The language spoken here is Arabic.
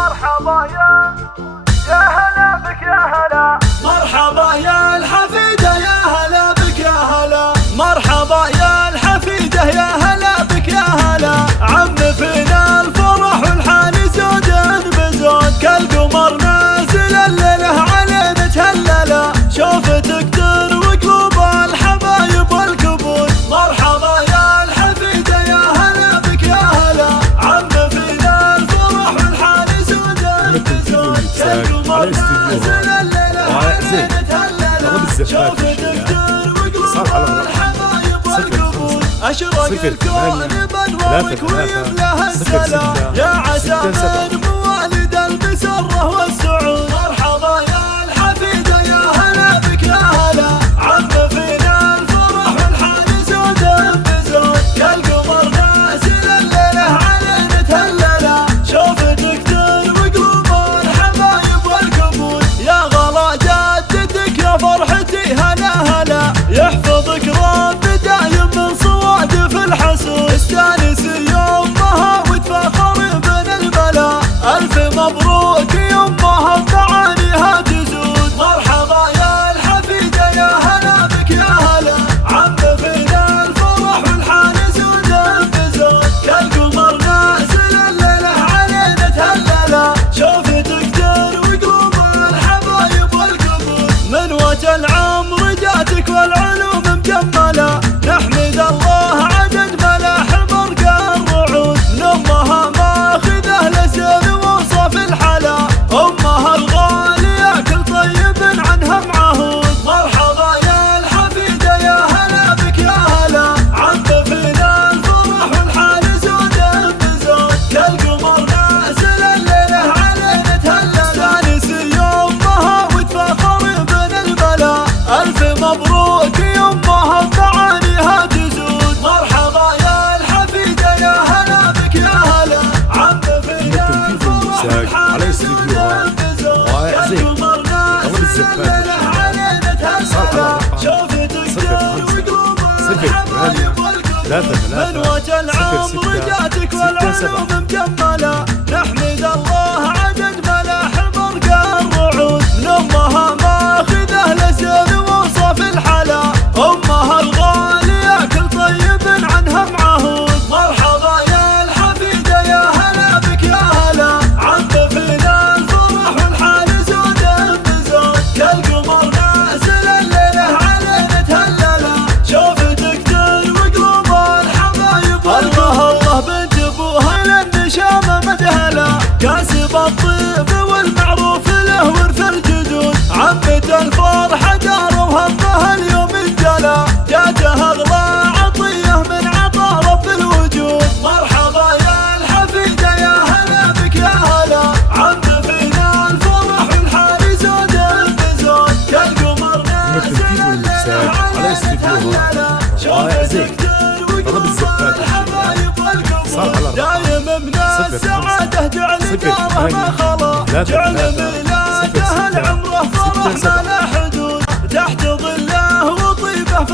مرحبا يا هلا بك يا هلا، مرحبا يا الحفيدة يا هلا بك يا هلا، مرحبا يا الحفيدة يا هلا بك يا هلا، عم فينا الفرح والحان زود بزود، كالقمر نازل الليلة علينا تهللا، شوفتك تروي قلوب الحبايب والكبود، مرحبا يا الحفيدة يا هلا بك يا هلا، عم فينا الفرح والحان زود بزود، كالقمر نازل الليلة علينا تهللا، شوفتك تروي قلوب الحبايب والكبود، أشرق الكون بأنوارك ويملأ السلام، يا عسى من موالد المسرة والسعود، مرحبا يا الحفيدة يا هلا بك يا هلا، عم فينا الفرح والحان زود بزود، كالقمر نازل الليلة علينا تهللا، شوفتك تروي قلوب الحبايب والكبود، يا غلا جدتك يا فرحتي هلا هلا، يحفظك ربي دايم من صواد في الحسود، استانس يمها وتفاخر بين البلا، ألف مبروك يمها بمعانيها تزود، مرحبا يا الحفيدة يا هلا بك يا هلا، عم فينا الفرح والحان زود بزود، كالقمر نازل الليلة علينا تهللا، شوفتك تروي قلوب الحبايب والكبود، من وجه العمر جاتك والعلوم مجملة، نحمد الله عدد ملاحم مرقى الرعود، من امها ماخذه لسان وصف الحلا، امها الغالية كل طيب عنها معهود، مرحبا يا الحفيدة يا هلا بك يا هلا، عم فينا الفرح والحان زود بزود، كالقمر نازل الليلة علينا تهللا، استانس يمها وتفاخر بين البلا، ألف مبروك يمها بمعانيها تزود، مرحبا يا الحفيدة يا هلا بك يا هلا، عم فينا الفرح والحان زود بزود، كالقمر نازل الليلة علينا تهللا، شوفتك تروي قلوب الحبايب والكبود، من وجه العمر جاتك والعلوم مجملة، نحمد الله عدد ملاحم مرقى الرعود، من امها ماخذه لسان وصف الحلا، امها الغالية كل طيب عنها معهود، مرحبا يا الحفيدة يا هلا بك يا هلا، عم فينا الفرح والحان زود بزود، كالقمر نازل الليلة علينا تهللا، شوفتك تروي قلوب الحبايب، الله الله بنت ابوها للنشامة مدهلا، كاسب الطيب والمعروف له ورث الجدود، عمة الفرحة دار وهمها اليوم انجلى، جاتها اغلى عطية من عطا رب الوجود، مرحبا يا الحفيدة يا هلا بك يا هلا، عم فينا الفرح والحان زود بزود، كالقمر نازل الليلة علينا تهللا، شوفتك تروي قلوب الحبايب والكبود، دايم من السعادة جعل داره ما خلا، جعل ميلاده العمره فرح ما له حدود، تحت ظله وطيبه